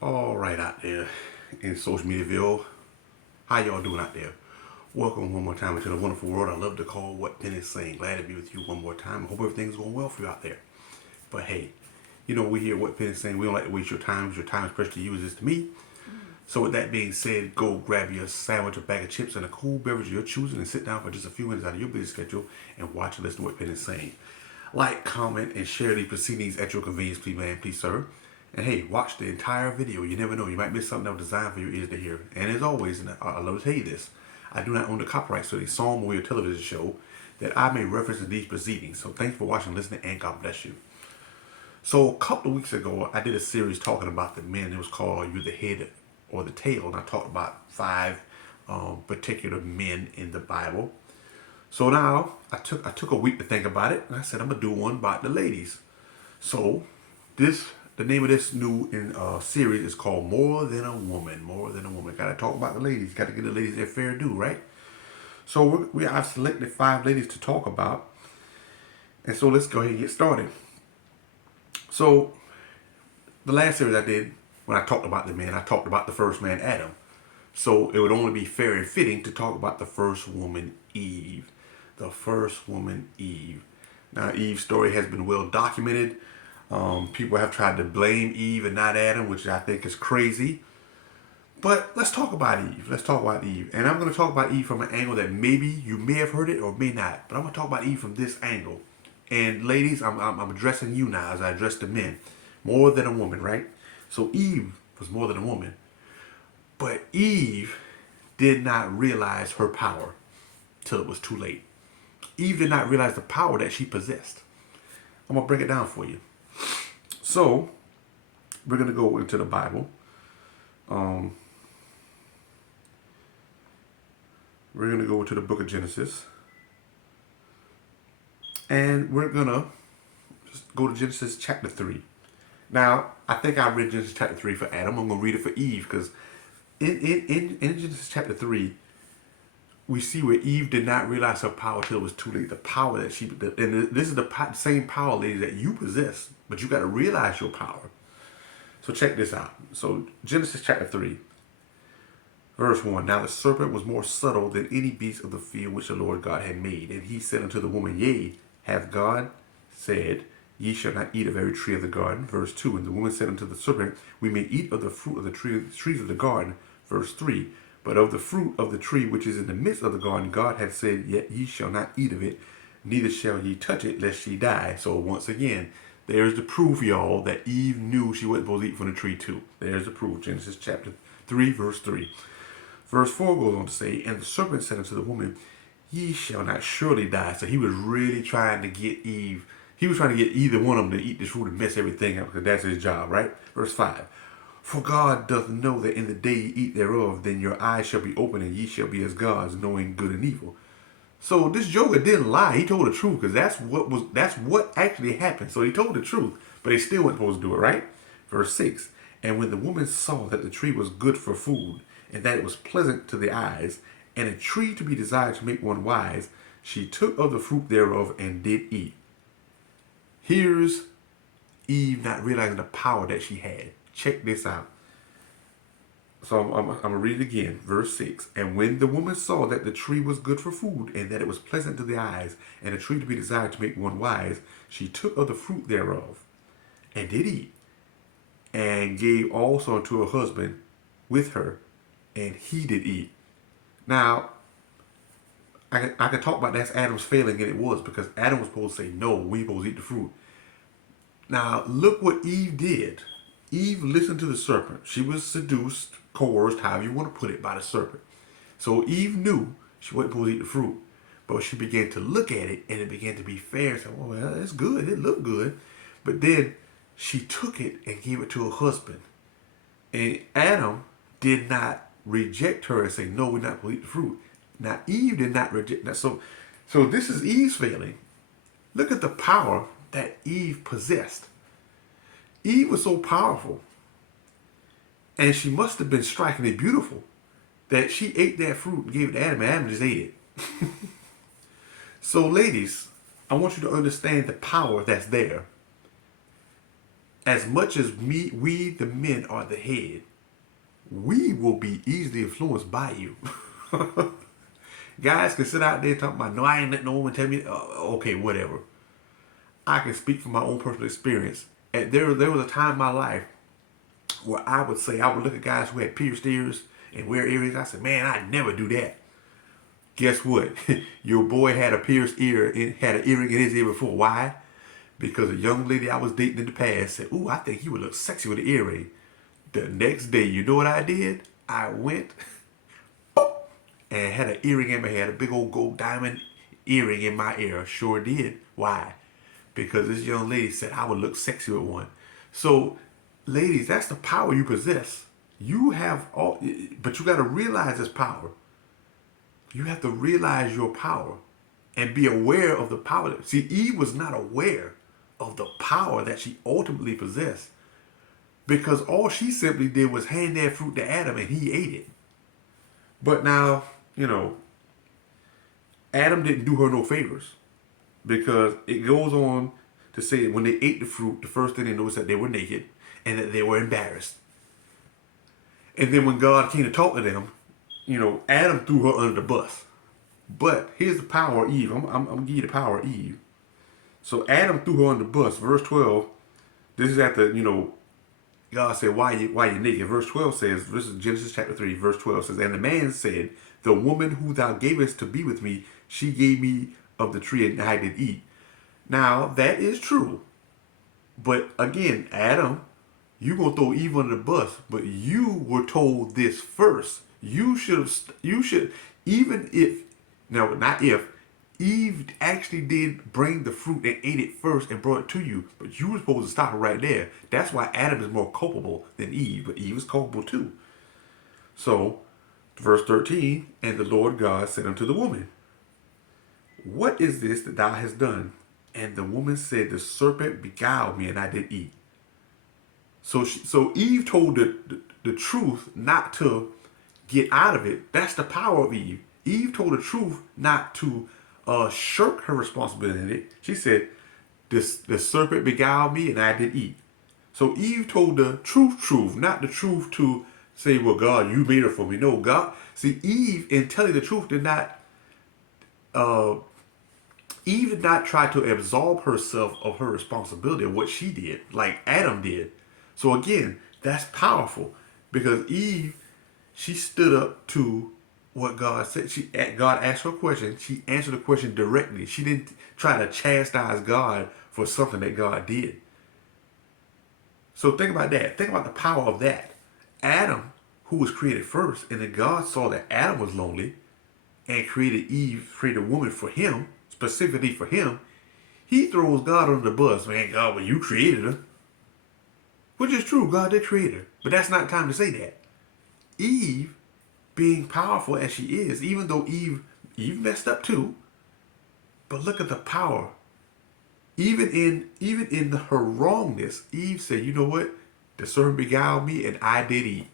All right out there in social mediaville, how y'all doing out there? Welcome one more time into the wonderful world I love to call What Penn is Saying. Glad to be with you one more time. I hope everything's going well for you out there. But hey, we hear What Penn is Saying. We don't like to waste your time. Your time is precious to you as it is to me. So with that being said, go grab your sandwich, a bag of chips, and a cool beverage of your choosing and sit down for just a few minutes out of your busy schedule and watch and listen to What Penn is Saying. Like, comment, and share these proceedings at your convenience, please, man, please, sir. And hey, watch the entire video. You never know. You might miss something that was designed for your ears to hear. And as always, and I love to tell you this, I do not own the copyrights to the song or your television show that I may reference in these proceedings. So thanks for watching, listening, and God bless you. So a couple of weeks ago, I did a series talking about the men. It was called "Are You the Head or the Tail?" And I talked about five particular men in the Bible. So now I took a week to think about it, and I said I'm gonna do one about the ladies. So the name of this new series is called More Than a Woman. More Than a Woman. Got to talk about the ladies. Got to give the ladies their fair due, right? So I've selected five ladies to talk about, and so let's go ahead and get started. So the last series I did, when I talked about the men, I talked about the first man, Adam. So it would only be fair and fitting to talk about the first woman, Eve. The first woman, Eve. Now, Eve's story has been well documented. People have tried to blame Eve and not Adam, which I think is crazy. But let's talk about Eve. Let's talk about Eve. And I'm going to talk about Eve from an angle that maybe you may have heard it or may not. But I'm going to talk about Eve from this angle. And ladies, I'm addressing you now as I address the men. More than a woman, right? So Eve was more than a woman. But Eve did not realize her power till it was too late. Eve did not realize the power that she possessed. I'm going to break it down for you. So, we're going to go into the Bible. We're going to go into the book of Genesis. And we're going to just go to Genesis chapter 3. Now, I think I read Genesis chapter 3 for Adam. I'm going to read it for Eve because in Genesis chapter 3, we see where Eve did not realize her power till it was too late. The power that and this is the same power, lady, that you possess, but you got to realize your power. So check this out. So Genesis chapter 3, verse 1. Now the serpent was more subtle than any beast of the field which the Lord God had made. And he said unto the woman, Yea, hath God said, Ye shall not eat of every tree of the garden. Verse 2. And the woman said unto the serpent, We may eat of the fruit of the trees of the garden. Verse 3. But of the fruit of the tree which is in the midst of the garden, God hath said, Yet ye shall not eat of it, neither shall ye touch it, lest ye die. So once again, there's the proof, y'all, that Eve knew she wasn't supposed to eat from the tree too. There's the proof. Genesis chapter 3, verse 3. Verse 4 goes on to say, And the serpent said unto the woman, Ye shall not surely die. So he was really trying to get Eve. He was trying to get either one of them to eat this fruit and mess everything up, because that's his job, right? Verse 5. For God doth know that in the day ye eat thereof, then your eyes shall be open, and ye shall be as gods, knowing good and evil. So this joker didn't lie. He told the truth, because that's what actually happened. So he told the truth, but they still weren't supposed to do it, right? Verse 6. And when the woman saw that the tree was good for food, and that it was pleasant to the eyes, and a tree to be desired to make one wise, she took of the fruit thereof and did eat. Here's Eve not realizing the power that she had. Check this out. So I'm going to read it again. Verse 6. And when the woman saw that the tree was good for food, and that it was pleasant to the eyes, and a tree to be desired to make one wise, she took of the fruit thereof, and did eat, and gave also unto her husband with her, and he did eat. Now, I can talk about that's Adam's failing, and it was, because Adam was supposed to say, no, we supposed to eat the fruit. Now, look what Eve did. Eve listened to the serpent. She was seduced, coerced, however you want to put it, by the serpent. So Eve knew she wasn't supposed to eat the fruit. But she began to look at it, and it began to be fair. And said, well, it's good. It looked good. But then she took it and gave it to her husband. And Adam did not reject her and say, no, we're not supposed to eat the fruit. Now, Eve did not reject that. So this is Eve's failing. Look at the power that Eve possessed. Eve was so powerful, and she must have been strikingly beautiful, that she ate that fruit and gave it to Adam, and Adam just ate it. So ladies, I want you to understand the power that's there. as much as we the men are the head, we will be easily influenced by you. Guys can sit out there talking about, no, I ain't letting no woman tell me, okay, whatever. I can speak from my own personal experience. And there was a time in my life where I would say, I would look at guys who had pierced ears and wear earrings. I said, man, I'd never do that. Guess what? Your boy had a pierced ear and had an earring in his ear before. Why? Because a young lady I was dating in the past said, ooh, I think he would look sexy with an earring. The next day, you know what I did? I went and had an earring in my head, a big old gold diamond earring in my ear. Sure did. Why? Because this young lady said I would look sexy with one. So, ladies, that's the power you possess. You have all, but you got to realize this power. You have to realize your power and be aware of the power. See, Eve was not aware of the power that she ultimately possessed, because all she simply did was hand that fruit to Adam and he ate it. But now, Adam didn't do her no favors, because it goes on to say that when they ate the fruit, the first thing they noticed that they were naked and that they were embarrassed. And then when God came to talk to them, Adam threw her under the bus. But here's the power of Eve. I'm going to give you the power of Eve. So Adam threw her under the bus. Verse 12, this is after, God said, why you naked? Verse 12 says, this is Genesis chapter 3, verse 12 says, and the man said, the woman who thou gavest to be with me, she gave me of the tree and I did eat. Now, that is true. But again, Adam, you going to throw Eve under the bus, but you were told this first. You should, even if, no, not if, Eve actually did bring the fruit and ate it first and brought it to you, but you were supposed to stop it right there. That's why Adam is more culpable than Eve, but Eve is culpable too. So, verse 13, and the Lord God said unto the woman, what is this that thou hast done? And the woman said, the serpent beguiled me and I did eat. So Eve told the truth not to get out of it. That's the power of Eve. Eve told the truth not to shirk her responsibility in it. She said, the serpent beguiled me and I did eat. So Eve told the truth, not the truth to say, well, God, you made her for me. No, God. See, Eve, in telling the truth, did not try to absolve herself of her responsibility of what she did, like Adam did. So again, that's powerful, because Eve, she stood up to what God said. God asked her a question. She answered the question directly. She didn't try to chastise God for something that God did. So think about that. Think about the power of that. Adam, who was created first, and then God saw that Adam was lonely and created Eve, created a woman for him, specifically for him. He throws God under the bus. Man, God, well, you created her. Which is true, God did create her. But that's not time to say that. Eve, being powerful as she is, even though Eve messed up too, but look at the power. Even in her wrongness, Eve said, you know what? The serpent beguiled me and I did eat.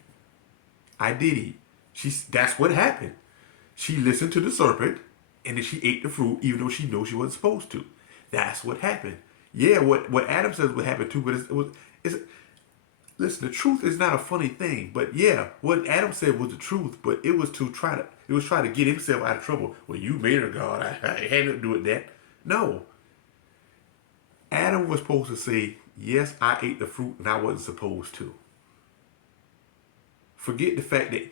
I did eat. That's what happened. She listened to the serpent and then she ate the fruit even though she knows she wasn't supposed to. That's what happened. Yeah, what Adam says would happen too, but listen, the truth is not a funny thing. But yeah, what Adam said was the truth, but it was trying to get himself out of trouble. Well, you made her, God. I had nothing to do with that. No. Adam was supposed to say, yes, I ate the fruit and I wasn't supposed to. Forget the fact that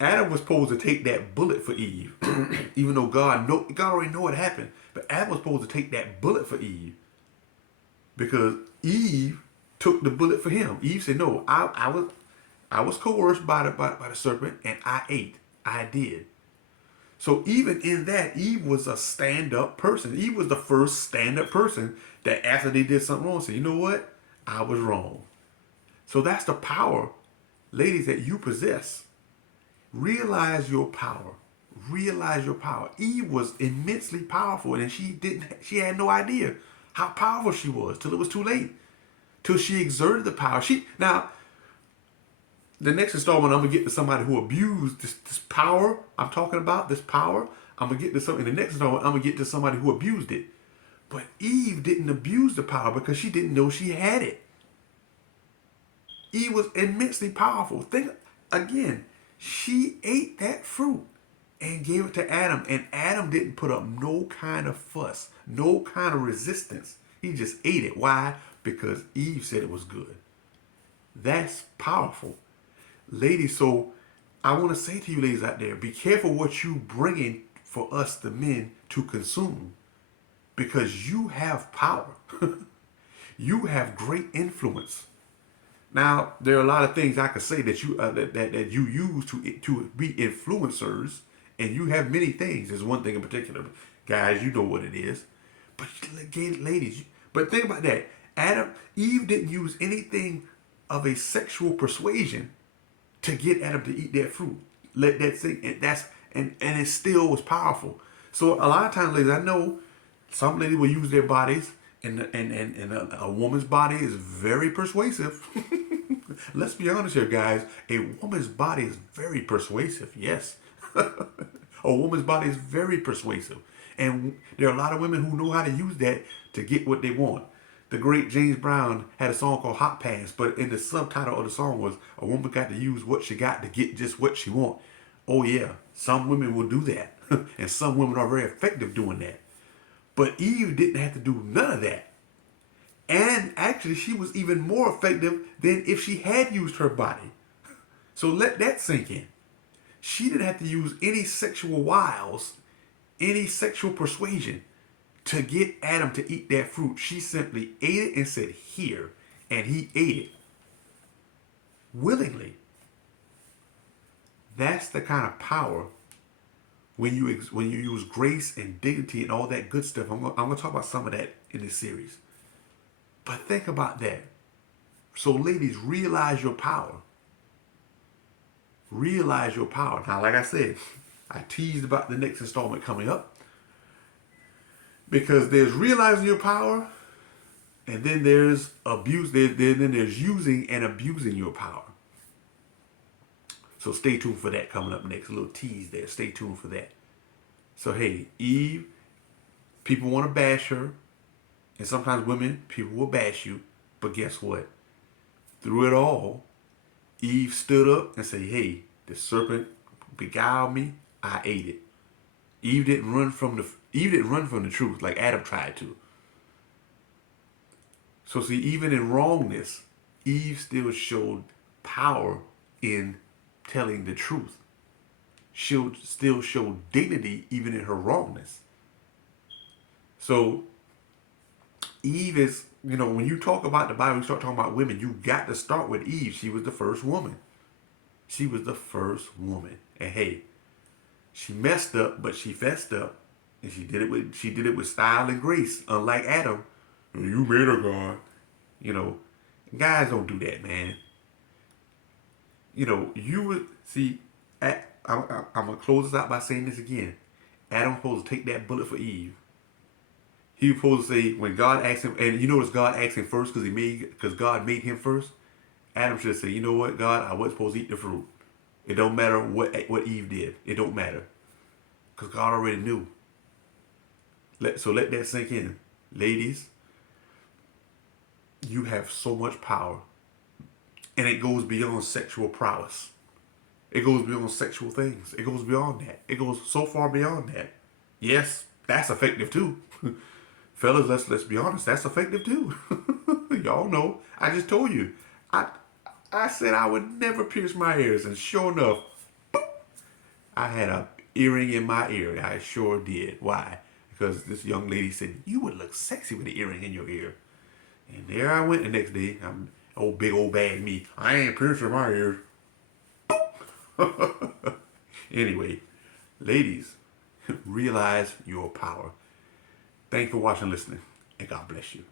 Adam was supposed to take that bullet for Eve, even though God already know what happened. But Adam was supposed to take that bullet for Eve, because Eve took the bullet for him. Eve said, no, I was coerced by the serpent and I ate. I did. So even in that, Eve was a stand-up person. Eve was the first stand-up person that after they did something wrong said, you know what? I was wrong. So that's the power, ladies, that you possess. Realize your power. Realize your power. Eve was immensely powerful, and she had no idea how powerful she was till it was too late. Till she exerted the power. Now, the next installment, I'm going to get to somebody who abused this power I'm talking about, this power. I'm going to get to something. In the next installment, I'm going to get to somebody who abused it. But Eve didn't abuse the power because she didn't know she had it. Eve was immensely powerful. Think again, she ate that fruit and gave it to Adam, and Adam didn't put up no kind of fuss, no kind of resistance. He just ate it. Why? Because Eve said it was good. That's powerful. Ladies, so I want to say to you ladies out there, be careful what you bringing for us, the men, to consume. Because you have power. You have great influence. Now, there are a lot of things I could say that that you use to be influencers, and you have many things. There's one thing in particular, guys, you know what it is. But ladies, but think about that. Eve didn't use anything of a sexual persuasion to get Adam to eat that fruit. Let that sink, and it still was powerful. So a lot of times, ladies, I know some ladies will use their bodies, and a woman's body is very persuasive. Let's be honest here, guys. A woman's body is very persuasive. Yes. A woman's body is very persuasive. And there are a lot of women who know how to use that to get what they want. The great James Brown had a song called Hot Pants, but in the subtitle of the song was a woman got to use what she got to get just what she want. Oh yeah, some women will do that. And some women are very effective doing that. But Eve didn't have to do none of that. And actually, she was even more effective than if she had used her body. So let that sink in. She didn't have to use any sexual wiles, any sexual persuasion to get Adam to eat that fruit. She simply ate it and said, here. And he ate it willingly. That's the kind of power when you use grace and dignity and all that good stuff. I'm going to talk about some of that in this series. But think about that. So ladies, realize your power. Realize your power. Now, like I said, I teased about the next installment coming up. Because there's realizing your power, and then there's abuse. Then there's using and abusing your power. So stay tuned for that coming up next. A little tease there. Stay tuned for that. So hey, Eve, people want to bash her. And sometimes women, people will bash you. But guess what? Through it all, Eve stood up and said, hey, the serpent beguiled me. I ate it. Eve didn't run from the truth like Adam tried to. So see, even in wrongness, Eve still showed power in telling the truth. She'll still show dignity even in her wrongness. So Eve is, when you talk about the Bible, you start talking about women, you got to start with Eve. She was the first woman. She was the first woman. And hey, she messed up, but she fessed up. And she did it with style and grace. Unlike Adam, you made her God. Guys don't do that, man. You would see. I'm gonna close this out by saying this again. Adam was supposed to take that bullet for Eve. He was supposed to say when God asked him, and you notice God asked him first because God made him first. Adam should have said, you know what, God, I wasn't supposed to eat the fruit. It don't matter what Eve did. It don't matter. Because God already knew. So let that sink in. Ladies, you have so much power. And it goes beyond sexual prowess. It goes beyond sexual things. It goes beyond that. It goes so far beyond that. Yes, that's effective too. Fellas, let's be honest. That's effective too. Y'all know. I just told you. I said I would never pierce my ears. And sure enough, boop, I had a earring in my ear. I sure did. Why? Because this young lady said, you would look sexy with an earring in your ear. And there I went the next day. I'm big old bad me. I ain't piercing my ears. Anyway, ladies, realize your power. Thanks for watching and listening. And God bless you.